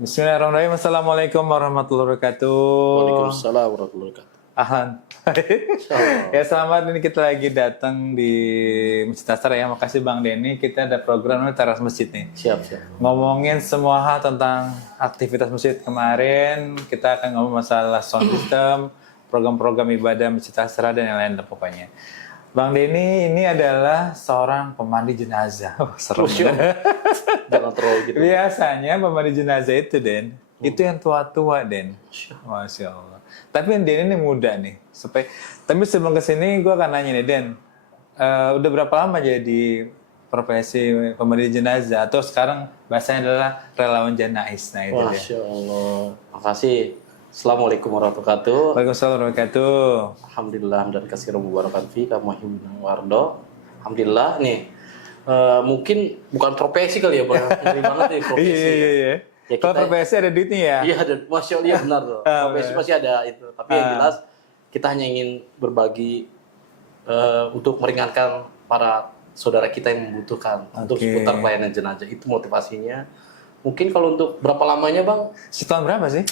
Bismillahirrahmanirrahim. Assalamualaikum warahmatullahi wabarakatuh. Waalaikumsalam warahmatullahi wabarakatuh. Ahlan. Ya selamat, ini kita lagi datang di Masjid Asrar ya. Makasih Bang Denny. Kita ada program namanya Teras Masjid nih. Siap. Ngomongin semua hal tentang aktivitas masjid. Kemarin kita akan ngomong masalah sound system, program-program ibadah Masjid Asrar dan yang lain pokoknya. Bang Denny ini adalah seorang pemandi jenazah. Serem. Jangan terlalu gitu. Biasanya pemandi jenazah itu, Den, itu yang tua-tua, Den. Masya Allah. Tapi yang Den ini muda nih. Tapi sebelum kesini gue akan nanya nih, Den. Udah berapa lama jadi profesi pemandi jenazah? Atau sekarang bahasanya adalah relawan janais? Nah itu dia. Masya Allah. Makasih. Assalamualaikum warahmatullahi wabarakatuh. Waalaikumsalam warahmatullahi wabarakatuh. Alhamdulillah dan kasih mubarakan fi kamahim wardo. Alhamdulillah nih. Mungkin bukan profesi kali ya, Bang. Ngeri banget nih profesi. Iya. Ya, Kalau profesi ada duitnya ya? Iya, Masya Allah, iya benar tuh. Profesi pasti ada itu. Tapi yang jelas kita hanya ingin berbagi untuk meringankan para saudara kita yang membutuhkan untuk seputar pelayanan jenazah. Itu motivasinya. Mungkin kalau untuk berapa lamanya, Bang? Setahun berapa sih?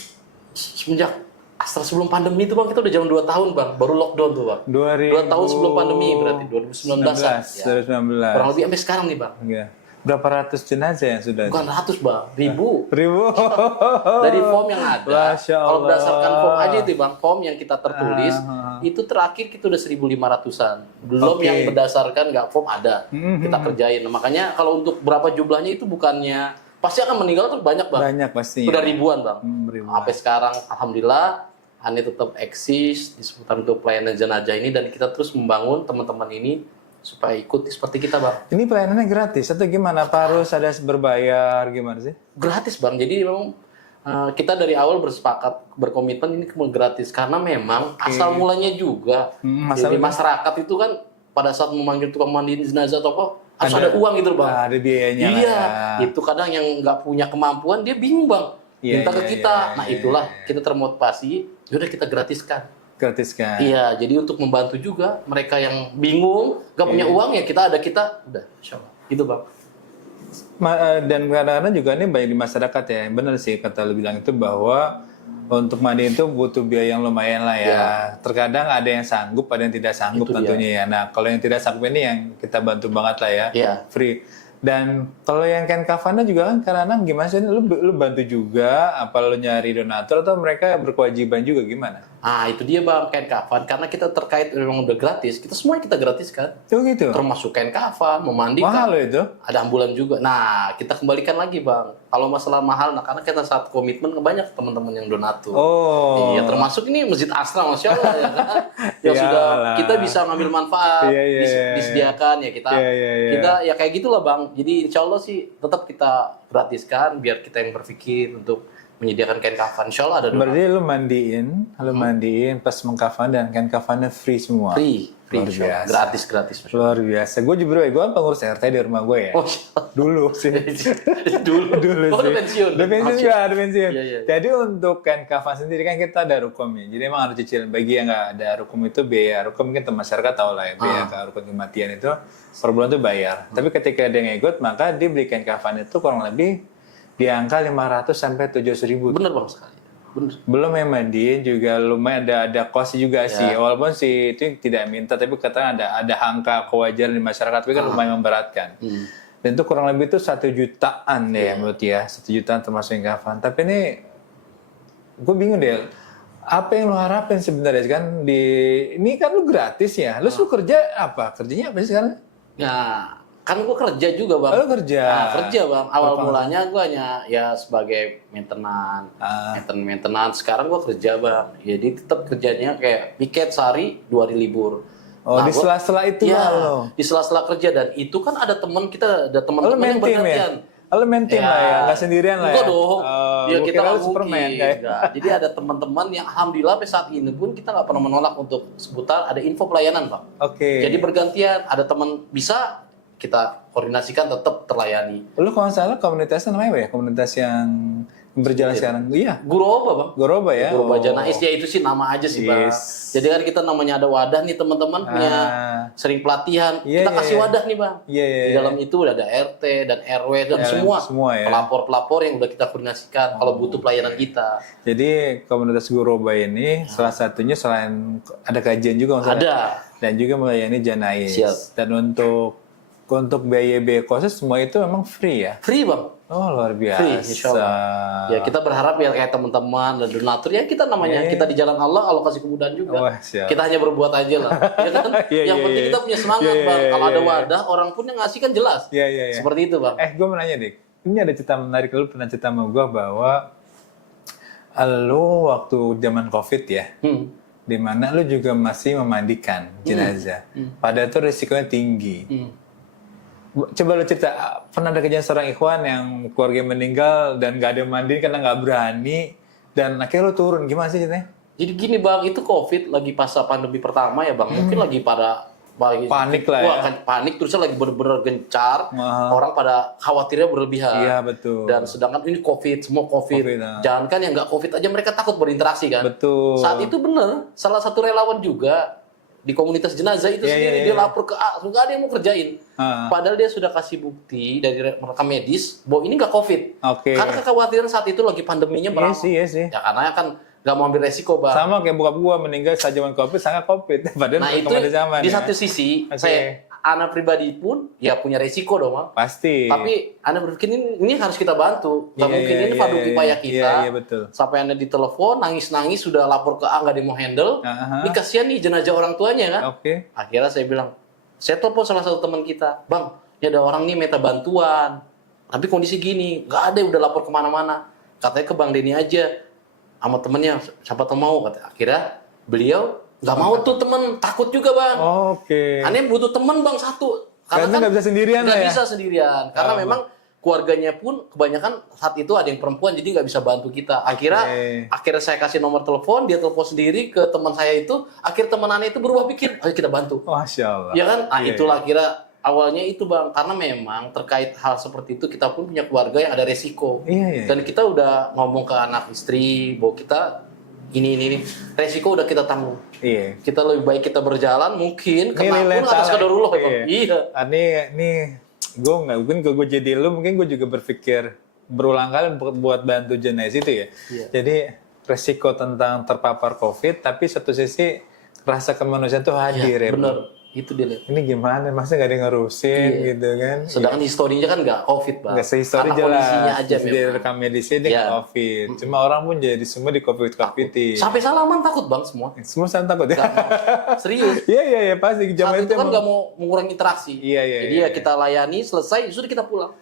Semenjak Astra sebelum pandemi itu, Bang, kita udah jalan 2 tahun, Bang. Baru lockdown tuh, Bang. 2 tahun sebelum pandemi berarti 2019-an. Ya. 2019. Kurang lebih sampai sekarang nih, Bang. Iya. Berapa ratus jenazah yang sudah? Bukan ratus, Bang. Ribu. Dari form yang ada. Masya Kalau Allah. berdasarkan form aja itu, Bang. Form yang kita tertulis itu terakhir kita udah 1.500-an. Belum yang berdasarkan nggak form ada. Kita kerjain. Nah, makanya kalau untuk berapa jumlahnya itu bukannya pasti akan meninggal tuh banyak, Bang. Banyak pasti. Udah ribuan, Bang. Ribuan. Sampai sekarang alhamdulillah Ani tetap eksis di seputar untuk pelayanan jenazah ini dan kita terus membangun teman-teman ini supaya ikut seperti kita, Bang. Ini pelayanannya gratis atau gimana? Apa harus ada berbayar gimana sih? Gratis, Bang. Jadi memang kita dari awal bersepakat berkomitmen ini gratis karena memang asal mulanya juga jadi masyarakat itu kan pada saat memanggil tukang mandi jenazah atau harus ada uang gitu, Bang. Ada biayanya. Iya, lah ya. itu kadang yang nggak punya kemampuan dia bingung, Bang. Minta ke kita. Nah, itulah kita termotivasi. Yaudah kita gratiskan. Gratiskan. Iya, jadi untuk membantu juga mereka yang bingung, nggak punya uang ya kita ada kita, udah, insya Allah. Gitu, Bang. Dan kadang-kadang juga ini banyak di masyarakat ya. Benar sih kata lu bilang itu bahwa untuk mandi itu butuh biaya yang lumayan lah ya. Terkadang ada yang sanggup, ada yang tidak sanggup Itu tentunya ya. Nah, kalau yang tidak sanggup ini yang kita bantu banget lah ya. Iya. Free. Dan kalau yang kain kafana juga kan kadang-kadang gimana sih? Lu bantu juga? Apa lu nyari donatur atau mereka berkewajiban juga gimana? Ah, itu dia, Bang, kain kafan. Karena kita terkait memang udah gratis, kita semuanya kita gratis kan. Oh gitu? Termasuk kain kafan, memandikan. Mahal loh itu? Ada ambulan juga. Nah, kita kembalikan lagi, Bang. Kalau masalah mahal, nah karena kita saat komitmen banyak teman-teman yang donatur. Oh. Iya, termasuk ini Masjid Asra, Masya Allah ya kan. Yang sudah kita bisa ngambil manfaat, disediakan ya kita. Kita ya kayak gitulah, Bang. Jadi insya Allah sih tetap kita gratiskan biar kita yang berpikir untuk menyediakan kain kafan. Insya Allah ada donatur. Berarti lu mandiin pas mengkafan dan kain kafannya free semua. Free, Luar insya Allah. biasa. Gratis. Luar biasa. Gue juga gue kan pengurus RT di rumah gue ya. Oh, Dulu sih. dulu Sih. udah pensiun. Udah pensiun juga, ada pensiun. Iya. Jadi untuk kain kafan sendiri kan kita ada rukumnya. Jadi emang ada cicilan. Bagi yang nggak ada rukum itu biaya. Rukum mungkin masyarakat tahu lah ya. Biaya rukun kematian itu per bulan itu bayar. Tapi ketika dia ngikut maka dia beli kain kafan itu kurang lebih di angka 500 sampai 700.000. Bener, Bang, sekali. Bener. Belum yang mandiin juga lumayan ada cost juga sih. Walaupun sih itu tidak minta tapi katanya ada angka kewajaran di masyarakat tapi kan lumayan memberatkan. Dan itu kurang lebih itu 1 jutaan deh menurut ya. 1 jutaan termasuk yang kafan. Tapi ini gue bingung deh. Apa yang lo harapin sebenarnya kan ini kan lu gratis ya. Lu kerja apa? Kerjanya apa sih sekarang? Ya, kan gue kerja juga, Bang. Lu kerja. Nah, kerja, Bang. Awal mulanya gue hanya ya sebagai maintenance. Maintenance. Sekarang gue kerja, Bang. Jadi tetap kerjanya kayak piket sehari 2 hari libur. Oh, di sela-sela itu ya, lo. Di sela-sela kerja dan itu kan ada teman kita, ada teman-teman yang bergantian. Lu main tim lah ya, nggak sendirian lah ya? Enggak dong. Ya kita nggak Superman mungkin. Enggak. Jadi ada teman-teman yang alhamdulillah sampai saat ini pun kita nggak pernah menolak untuk seputar ada info pelayanan, Pak. Oke. Jadi bergantian, ada teman bisa kita koordinasikan tetap terlayani. Lu kalau nggak salah komunitasnya namanya apa ya? Komunitas yang berjalan sekarang. Iya. Guroba bang. Goroba ya. Guroba Janais ya itu sih nama aja sih bang. Yes. Jadi kan kita namanya ada wadah nih teman-teman punya sering pelatihan. Iya, Kita kasih wadah nih bang. Iya, iya, Di dalam itu udah ada RT dan RW dan semua ya. pelapor-pelapor yang udah kita koordinasikan kalau butuh pelayanan kita. Jadi komunitas Goroba ini salah satunya selain ada kajian juga Mas, Ada. dan juga melayani Janais. Siap. Dan untuk biaya kosnya semua itu memang free ya. Free bang. Oh luar biasa. Free, insya Allah. Ya kita berharap ya kayak teman-teman dan donatur ya kita namanya kita di jalan Allah kasih kemudahan juga. Wah, siap. Kita hanya berbuat aja lah. Ya kan? Yang penting kita punya semangat bang. Kalau ada wadah orang pun yang ngasih kan jelas. Iya. Seperti itu bang. Gue mau nanya dik. Ini ada cerita menarik, lu pernah cerita sama gue bahwa lu waktu zaman COVID ya, dimana lu juga masih memandikan jenazah. Padahal itu risikonya tinggi. Coba lu cerita, pernah ada kejadian seorang ikhwan yang keluarga meninggal dan gak ada mandi karena gak berani dan akhirnya lu turun, gimana sih ceritanya? Jadi gini bang, itu COVID lagi masa pandemi pertama ya bang, mungkin lagi pada panik lah ya. Kan panik terusnya lagi bener-bener gencar, orang pada khawatirnya berlebihan. Iya betul. Dan sedangkan ini COVID, semua COVID. Jangan kan yang nggak COVID aja mereka takut berinteraksi kan. Betul. Saat itu bener, salah satu relawan juga di komunitas jenazah itu sendiri dia lapor ke A, nggak ada yang mau kerjain. Padahal dia sudah kasih bukti dari rekam medis bahwa ini nggak COVID. Karena kekhawatiran saat itu lagi pandeminya beramai. Iya sih. Ya karena kan nggak mau ambil resiko bang. Sama kayak bokap gua meninggal saat zaman COVID, sangat COVID. Padahal nah itu zaman, di satu sisi saya anak pribadi pun ya punya resiko dong bang. Pasti. Tapi anak berpikir ini harus kita bantu. Nggak mungkin ini fardu kifayah kita. Iya, betul. Sampai anda ditelepon nangis-nangis sudah lapor ke A nggak ada yang mau handle. Ini kasihan nih jenazah orang tuanya kan. Akhirnya saya bilang, saya telepon salah satu teman kita, bang, ini ada orang nih minta bantuan. Tapi kondisi gini, nggak ada yang udah lapor kemana-mana. Katanya ke Bang Denny aja. Sama temennya, siapa tahu mau. Akhirnya beliau nggak mau tuh temen, takut juga bang. Aneh butuh temen bang satu. Karena nggak bisa sendirian lah ya? Nggak bisa sendirian. Karena memang keluarganya pun kebanyakan saat itu ada yang perempuan, jadi nggak bisa bantu kita. Akhirnya saya kasih nomor telepon, dia telepon sendiri ke teman saya itu. Akhirnya teman aneh itu berubah pikir, ayo kita bantu. Masya Allah. Ya kan? Nah itulah kira awalnya itu bang, karena memang terkait hal seperti itu kita pun punya keluarga yang ada resiko. Dan kita udah ngomong ke anak istri bahwa kita ini resiko udah kita tanggung. Kita lebih baik kita berjalan mungkin kena pun atas qadarullah ya bang. Nih gue nggak mungkin gue jadi lu, mungkin gue juga berpikir berulang kali buat bantu jenazah itu ya. Jadi resiko tentang terpapar COVID, tapi satu sisi rasa kemanusiaan tuh hadir ya. Benar. Itu dia lihat. Ini gimana? Masa nggak ada yang ngurusin gitu kan? Sedangkan historinya kan nggak COVID bang. Nggak sehistori jelas. Kondisinya aja di rekam medisnya dia COVID. Cuma orang pun jadi semua di COVID-COVIDin. Sampai salaman takut bang semua. Semua sama takut ya? Serius. Iya pasti. Saat itu kan nggak mau mengurangi interaksi. Jadi ya kita layani, selesai, sudah kita pulang.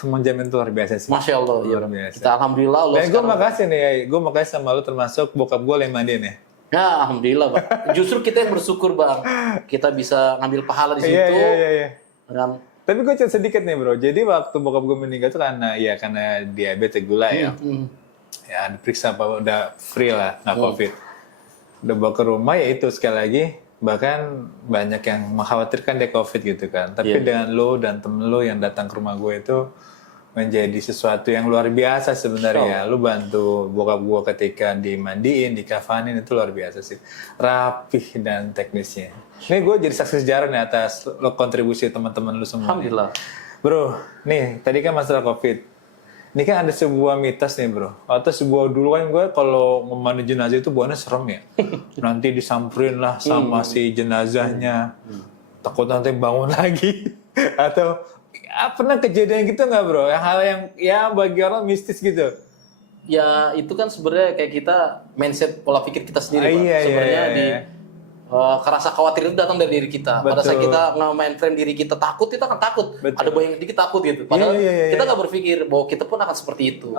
Menjamin itu luar biasa sih. Masya Allah. Luar biasa. Kita alhamdulillah. Dan gue makasih nih, gue makasih sama lu termasuk bokap gue Lemadin ya. Ya, alhamdulillah bang. Justru kita yang bersyukur bang. Kita bisa ngambil pahala di situ. Iya. Tapi gue cerita sedikit nih bro. Jadi waktu bokap gue meninggal itu karena diabetes gula ya. Ya diperiksa apa udah free lah, nggak COVID. Udah bawa ke rumah ya itu sekali lagi. Bahkan banyak yang mengkhawatirkan dia COVID gitu kan. Tapi dengan lo dan temen lo yang datang ke rumah gue itu menjadi sesuatu yang luar biasa sebenarnya. Lu bantu bokap gua ketika dimandiin, dikafanin, itu luar biasa sih. Rapih dan teknisnya. Ini gue jadi saksi sejarah nih atas kontribusi teman-teman lu semua. Alhamdulillah. Bro, nih tadi kan masalah COVID. Ini kan ada sebuah mitos nih bro. Atau sebuah dulu kan gue kalau memandi jenazah itu buahnya serem ya. Nanti disamperin lah sama si jenazahnya. Takut nanti bangun lagi. Atau pernah kejadian gitu nggak bro? Hal yang ya bagi orang mistis gitu. Ya itu kan sebenarnya kayak kita mindset pola pikir kita sendiri sebenarnya kerasa khawatir itu datang dari diri kita. Pada saat kita nge-mainframe diri kita takut, kita akan takut. Ada bayang dikit takut gitu. Padahal kita nggak berpikir bahwa kita pun akan seperti itu.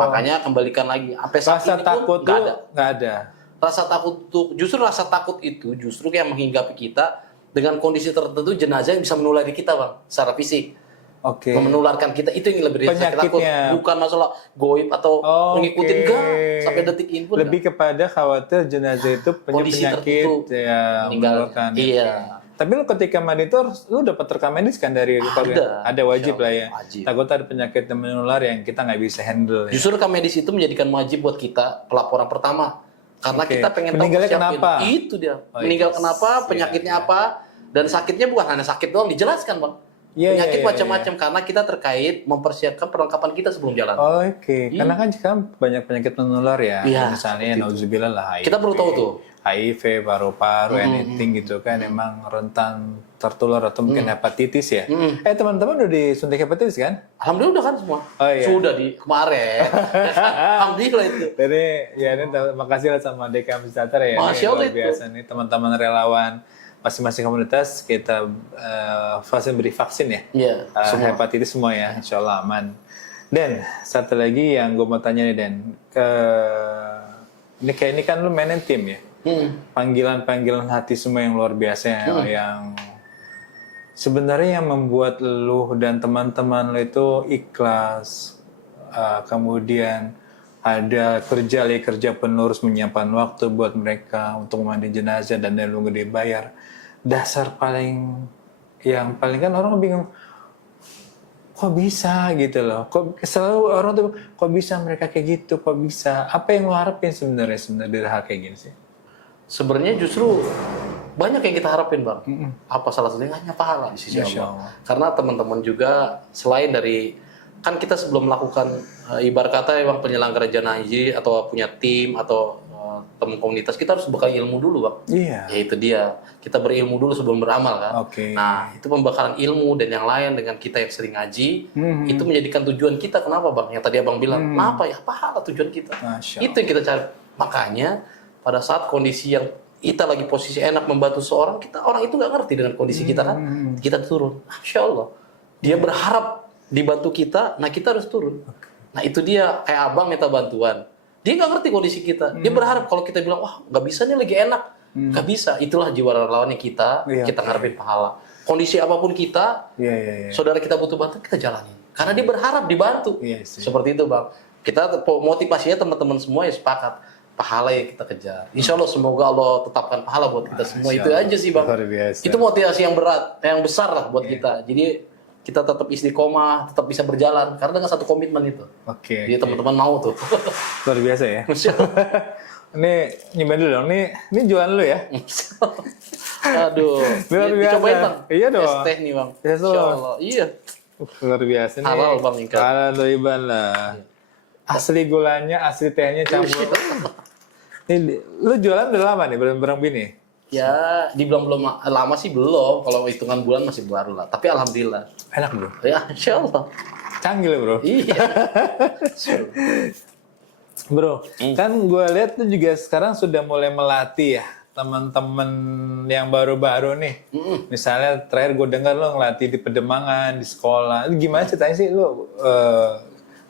Makanya kembalikan lagi. Rasa takut nggak ada. Rasa takut tuh justru rasa takut itu justru kayak menghinggapi kita. Dengan kondisi tertentu jenazah yang bisa menulari kita bang secara fisik, menularkan kita itu yang lebih takut, bukan masalah goib atau mengikuti enggak sampai detik ini pun lebih kepada khawatir jenazah itu punya penyakit ya menularkan. Tapi lu ketika mandi itu lu dapat rekam medis kan dari keluarga? Ada wajib lah ya. Wajib. Takut ada penyakit yang menular yang kita nggak bisa handle. Justru rekam medis itu menjadikan wajib buat kita pelaporan pertama. Karena kita pengen tahu meninggalnya siapin. kenapa? Itu dia. Oh, meninggal iya. kenapa, penyakitnya apa, dan sakitnya bukan hanya sakit doang, dijelaskan Bang. Iya, Penyakit iya, macam-macam karena kita terkait mempersiapkan perlengkapan kita sebelum jalan. Oke. Karena kan sekarang banyak penyakit menular ya. Iya, Misalnya nauzubillah lah HIV. Kita perlu tahu tuh. HIV, paru-paru, anything gitu kan emang rentan tertular atau mungkin hepatitis ya. Teman-teman udah disuntik hepatitis kan? Alhamdulillah udah kan semua. Oh, iya. Sudah di kemarin. Alhamdulillah itu. Jadi ya ini makasih lah sama DKM Psikiater ya. Masya Ini Allah luar biasa nih teman-teman relawan masing-masing komunitas kita beri vaksin ya. Iya, semua. Hepatitis semua ya, insya Allah aman. Dan satu lagi yang gue mau tanya nih Dan, ini kan lu mainin tim ya. Panggilan-panggilan hati semua yang luar biasa yang sebenarnya yang membuat lu dan teman-teman lu itu ikhlas, kemudian ada kerja penerus menyiapkan waktu buat mereka untuk mandi jenazah dan lu nggak dibayar. Dasar yang paling kan orang bingung, kok bisa gitu loh, kok selalu orang tuh kok bisa mereka kayak gitu, kok bisa, apa yang lo harapin sebenarnya dari hal kayak gini sih? Sebenarnya justru banyak yang kita harapin Bang. Apa salah satunya hanya pahala di sisi Allah. Karena teman-teman juga selain dari kan kita sebelum melakukan ibarat kata emang penyelenggara jenazah atau punya tim atau teman komunitas kita harus bekal ilmu dulu Bang. Iya. Ya itu dia. Kita berilmu dulu sebelum beramal kan. Oke. Nah, itu pembekalan ilmu dan yang lain dengan kita yang sering ngaji, itu menjadikan tujuan kita. Kenapa Bang? Yang tadi Abang bilang, kenapa ya? Pahala tujuan kita. Masya Itu yang kita cari. Makanya pada saat kondisi yang kita lagi posisi enak membantu seorang, orang itu nggak ngerti dengan kondisi kita kan, kita turun. Masya Allah. Dia berharap dibantu kita, nah kita harus turun. Nah itu dia, kayak Abang minta bantuan. Dia nggak ngerti kondisi kita. Dia berharap kalau kita bilang, wah nggak bisa nih lagi enak. Nggak bisa. Itulah jiwa relawannya kita ngarepin pahala. Kondisi apapun kita, saudara kita butuh bantuan, kita jalani. Karena dia berharap dibantu. Seperti itu Bang. Kita motivasinya teman-teman semua ya sepakat. Pahala yang kita kejar. Insya Allah semoga Allah tetapkan pahala buat kita semua. Itu aja sih Bang. Itu motivasi yang berat, yang besar lah buat kita. Jadi kita tetap istiqomah, tetap bisa berjalan karena dengan satu komitmen itu. Jadi teman-teman mau tuh. Luar biasa ya. Ini nyobain dulu dong. Ini jualan lu ya. Aduh. Luar biasa. Dicobain Bang. Iya dong. Es teh nih Bang. Yes, Insya Allah. Iya. Luar biasa nih. Halal Bang Ingkar. Halal doiban lah. Asli gulanya, asli tehnya campur. Ini, lu jualan udah lama nih, barang bini? Ya, dibilang belum lama sih belum. Kalau hitungan bulan masih baru lah. Tapi alhamdulillah. Enak bro. Ya, insya Allah. Canggih loh bro. Iya. Bro, kan gue lihat tuh juga sekarang sudah mulai melatih ya teman-teman yang baru-baru nih. Misalnya terakhir gue dengar lo ngelatih di Pedemangan, di sekolah. Gimana ceritanya sih lo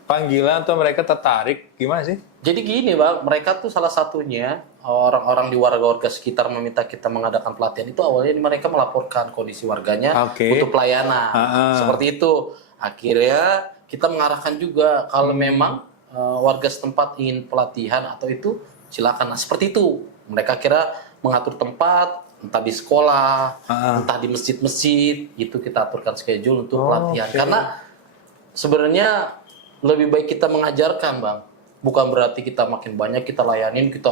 panggilan atau mereka tertarik? Gimana sih? Jadi gini Bang, mereka tuh salah satunya orang-orang di warga-warga sekitar meminta kita mengadakan pelatihan itu awalnya mereka melaporkan kondisi warganya butuh pelayanan. Seperti itu. Akhirnya kita mengarahkan juga kalau memang warga setempat ingin pelatihan atau itu silakan. Nah, seperti itu. Mereka kira mengatur tempat entah di sekolah, entah di masjid-masjid, itu kita aturkan schedule untuk pelatihan. Karena sebenarnya lebih baik kita mengajarkan Bang. Bukan berarti kita makin banyak kita layanin, kita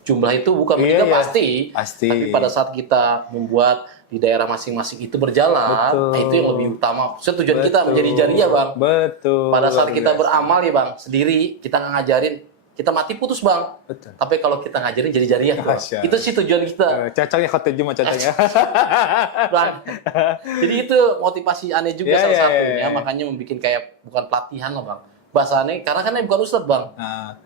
jumlah itu bukan kita pasti. Tapi pada saat kita membuat di daerah masing-masing itu berjalan, nah itu yang lebih utama. Tujuan kita menjadi jariah Bang. Betul. Pada saat kita beramal ya Bang, sendiri kita nggak ngajarin, kita mati putus Bang. Betul. Tapi kalau kita ngajarin jadi jariah Bang. Itu sih tujuan kita. Cacangnya khotbah Jumat cacangnya. Bang. Jadi itu motivasi aneh juga salah satunya, makanya membuat kayak bukan pelatihan lah Bang. Bahasanya karena kan bukan ustadz Bang.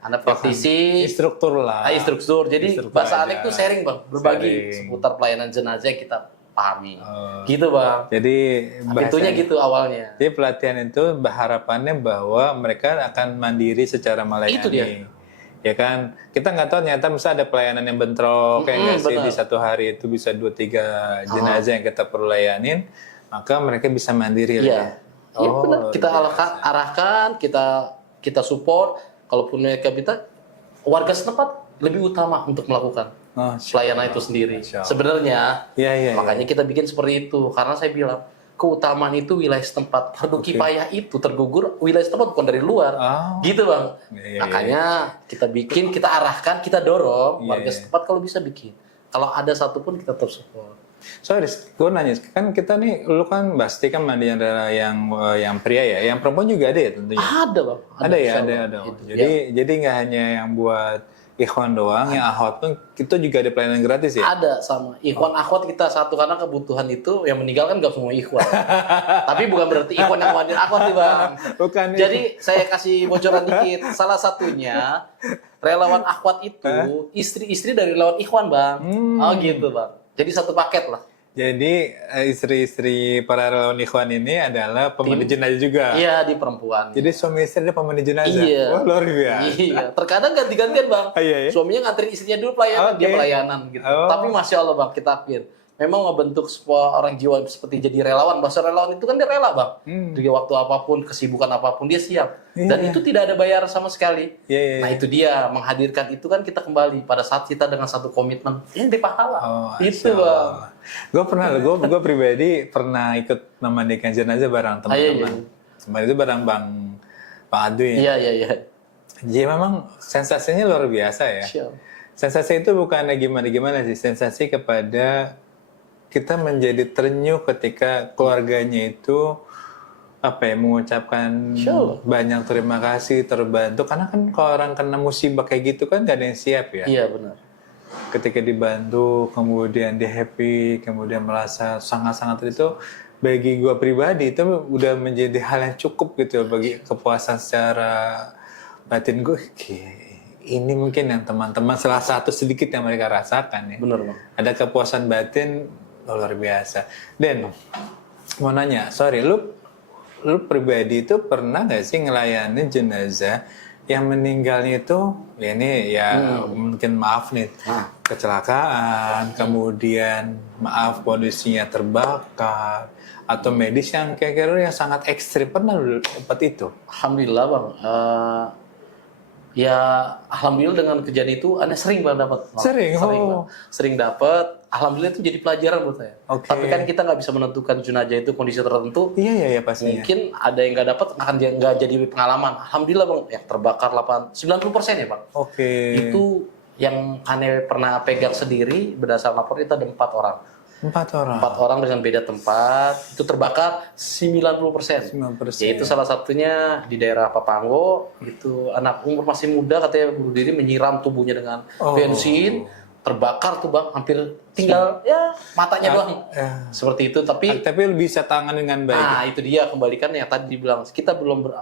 Anak praktisi, instruktur lah. Instruktur. Jadi bahasa aneh itu sharing Bang, berbagi seputar pelayanan jenazah yang kita pahami. Gitu Bang. Jadi pintunya gitu awalnya. Jadi pelatihan itu harapannya bahwa mereka akan mandiri secara melayani. Itu dia. Ya kan, kita nggak tahu ternyata misalnya ada pelayanan yang bentrok kayak nggak sih di satu hari itu bisa 2-3 jenazah yang kita perlu layanin, maka mereka bisa mandiri. Iya. Iya benar. Kita arahkan, kita support. Kalaupun mereka minta, warga setempat lebih utama untuk melakukan. pelayanan itu sendiri. Sebenarnya, makanya kita bikin seperti itu. Karena saya bilang, keutamaan itu wilayah setempat. Fardu kifayah itu tergugur wilayah setempat, bukan dari luar. Gitu Bang. Makanya kita bikin, kita arahkan, kita dorong warga setempat kalau bisa bikin. Kalau ada satu pun kita tetap support. Sorry, gue nanya, kan kita nih, lu kan pasti kan mandian adalah yang pria ya, yang perempuan juga ada ya tentunya? Ada Bang. Ada ya, ada. Jadi nggak hanya yang buat ikhwan doang, yang akhwat pun itu juga ada pelayanan gratis ya? Ada sama. Ikhwan akhwat kita satu, karena kebutuhan itu yang meninggal kan nggak semua ikhwan. Tapi bukan berarti ikhwan yang mandian akhwat nih Bang. Bukan. Jadi saya kasih bocoran dikit. Salah satunya relawan akhwat itu istri-istri dari relawan ikhwan Bang. Oh gitu Bang. Jadi satu paket lah. Jadi istri-istri para relawan ikhwan ini adalah pemandi jenazah juga? Iya, di perempuan. Jadi suami istri ada pemandi jenazah? Iya. Wah, luar biasa. Iya. Terkadang ganti-gantian Bang. Iya. Suaminya nganterin istrinya dulu pelayanan, dia pelayanan gitu. Tapi Masya Allah Bang, kita akui. Memang ngebentuk sebuah orang jiwa seperti jadi relawan. Bahasa relawan itu kan dia rela Bang. Dia waktu apapun, kesibukan apapun, dia siap. Dan itu tidak ada bayar sama sekali. Nah itu dia, menghadirkan itu kan kita kembali. Pada saat kita dengan satu komitmen, ini pahala. Itu Bang. Gue pribadi pernah ikut memandikan jenazah bareng teman-teman. Itu bareng Bang Adu ya. Iya. Jadi memang sensasinya luar biasa ya. Sensasi itu bukan gimana-gimana sih. Sensasi kepada kita menjadi terenyuh ketika keluarganya itu mengucapkan banyak terima kasih, terbantu. Karena kan kalau orang kena musibah kayak gitu kan gak ada yang siap ya. Iya benar. Ketika dibantu, kemudian dia happy, kemudian merasa sangat-sangat itu, bagi gue pribadi itu udah menjadi hal yang cukup gitu bagi kepuasan secara batin gue. Ini mungkin yang teman-teman salah satu sedikit yang mereka rasakan ya. Benar Bang. Ada kepuasan batin luar biasa. Dan mau nanya, sorry, lu pribadi itu pernah nggak sih ngelayani jenazah yang meninggalnya itu mungkin maaf nih kecelakaan, kemudian maaf kondisinya terbakar atau medis yang kira-kira yang sangat ekstrim, pernah lu dapat itu? Alhamdulillah Bang. Alhamdulillah dengan kejadian itu Anda sering Bang dapat. Sering dapat. Alhamdulillah itu jadi pelajaran buat saya. Tapi kan kita nggak bisa menentukan jenazah itu kondisi tertentu. Iya pastinya. Mungkin ada yang nggak dapat, akan nggak jadi pengalaman. Alhamdulillah Bang, yang terbakar 90% ya Bang. Itu yang Anda pernah pegang sendiri berdasarkan lapor itu ada 4 orang. 4 orang dengan beda tempat, itu terbakar 90%. Yaitu salah satunya di daerah Papanggo, itu anak umur masih muda katanya bunuh diri, menyiram tubuhnya dengan bensin, terbakar tuh Bang, hampir tinggal matanya doang. Seperti itu, tapi bisa tangan dengan baik. Nah, itu dia kembalikan yang tadi dibilang, kita belum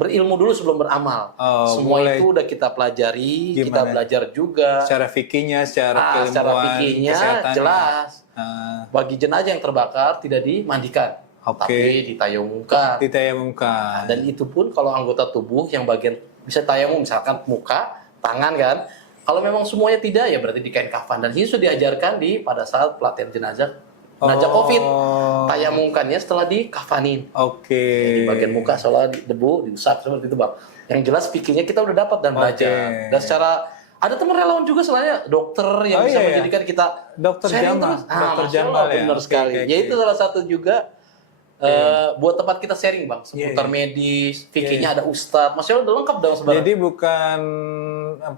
berilmu dulu sebelum beramal. Semua itu udah kita pelajari, kita belajar juga. Secara fikihnya, secara keilmuan, jelas. Bagi jenazah yang terbakar tidak dimandikan, tapi ditayamumkan. Dan itu pun kalau anggota tubuh yang bagian bisa tayamum, misalkan muka, tangan kan. Kalau memang semuanya tidak, ya berarti di kain kafan. Dan ini sudah diajarkan pada saat pelatihan jenazah COVID. Tayamumkannya setelah dikafanin. Di bagian muka seolah debu, diusap seperti itu Bang. Yang jelas pikirnya kita udah dapat dan belajar. Dan secara ada teman relawan juga selainnya dokter yang bisa menjadikan kita Dokter Jamal ya. Benar sekali. Ya itu salah satu juga buat tempat kita sharing Bang, seputar medis, fikihnya ada ustadz, Masya Allah udah lengkap dong sebenarnya. Jadi bukan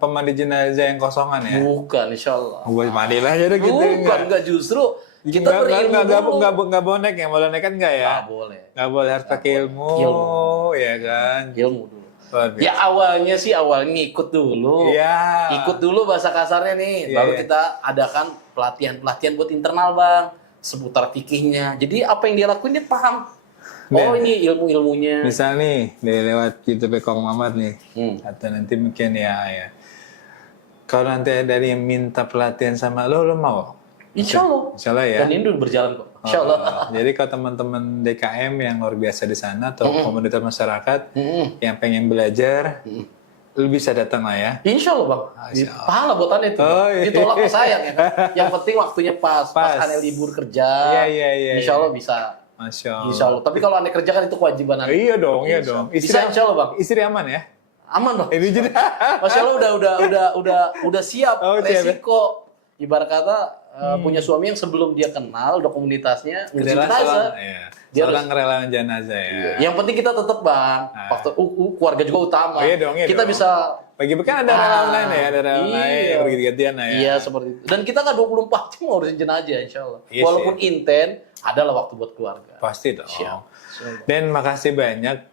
pemandi jenazah yang kosongan ya? Bukan, insya Allah. Buat mandi lah jadi gitu. Enggak justru kita berilmu dulu. Nggak bonek ya, boleh kan nggak ya? Nggak boleh, harus pakai ilmu, ya kan? Ilmu dulu. Ya awalnya ngikut dulu. Ikut dulu bahasa kasarnya nih, baru kita adakan pelatihan buat internal Bang. Seputar fikihnya. Jadi apa yang dia lakuin dia paham. Ini ilmu-ilmunya. Misal nih, dari lewat YouTube Kong Mamat nih. Atau nanti mungkin ya. Kalau nanti ada yang minta pelatihan sama lo mau? Insya Allah ya. Dan ini udah berjalan kok. Insya Allah. Jadi kalau teman-teman DKM yang luar biasa di sana atau komunitas masyarakat yang pengen belajar, lu bisa datang lah ya. Insya Allah Bang. Pahala buat Anda itu. Ditolak ke saya ya. Yang penting waktunya pas Anda libur kerja. Insya Allah bisa. Masya Allah. Insya Allah. Tapi kalau Anda kerjakan itu kewajiban Anda. Iya dong. Bisa Insya Allah Bang. Istri aman ya? Aman Bang. Ini jadi. Masya Allah udah siap resiko ibarat kata punya suami yang sebelum dia kenal udah komunitasnya ngurusin Adalah jenazah. ya. Dia Seorang relawan jenazah ya. Yang penting kita tetap bang, faktor keluarga juga utama. Oh, iya dong, iya Kita dong. bisa Bagi kan ada relawan lain ya, ada relawan iya. lain berganti-gantian ya. Iya seperti itu. Dan kita nggak 24 jam ngurusin jenazah insya Allah. Iya Walaupun inten, adalah waktu buat keluarga. Pasti dong. Siap. Dan makasih banyak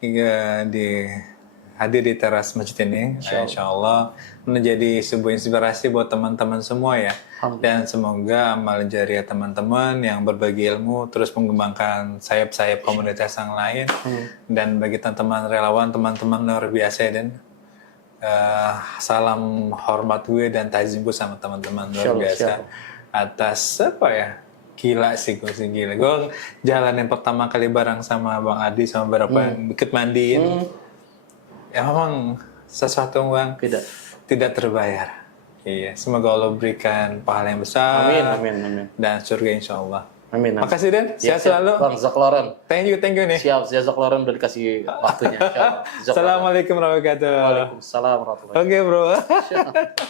hadir di teras masjid ini. Insya Allah menjadi sebuah inspirasi buat teman-teman semua ya. Dan semoga amal jariah teman-teman yang berbagi ilmu terus mengembangkan sayap-sayap komunitas yang lain. Dan bagi teman-teman relawan, teman-teman luar biasa ya, dan salam hormat gue dan takzim gue sama teman-teman luar biasa atas apa ya, gila sih gue sih gila. Gue jalan yang pertama kali bareng sama Bang Adi sama beberapa yang ikut mandiin. Ya memang sesuatu yang tidak terbayar. Iya, semoga Allah berikan pahala yang besar. Amin. Dan surga insya Allah. Amin. Makasih Den, sehat selalu. Bang Zakloren. Thank you nih. Siap, Zakloren udah dikasih waktunya. Assalamualaikum warahmatullahi wabarakatuh. Waalaikumsalam warahmatullahi wabarakatuh. Oke bro.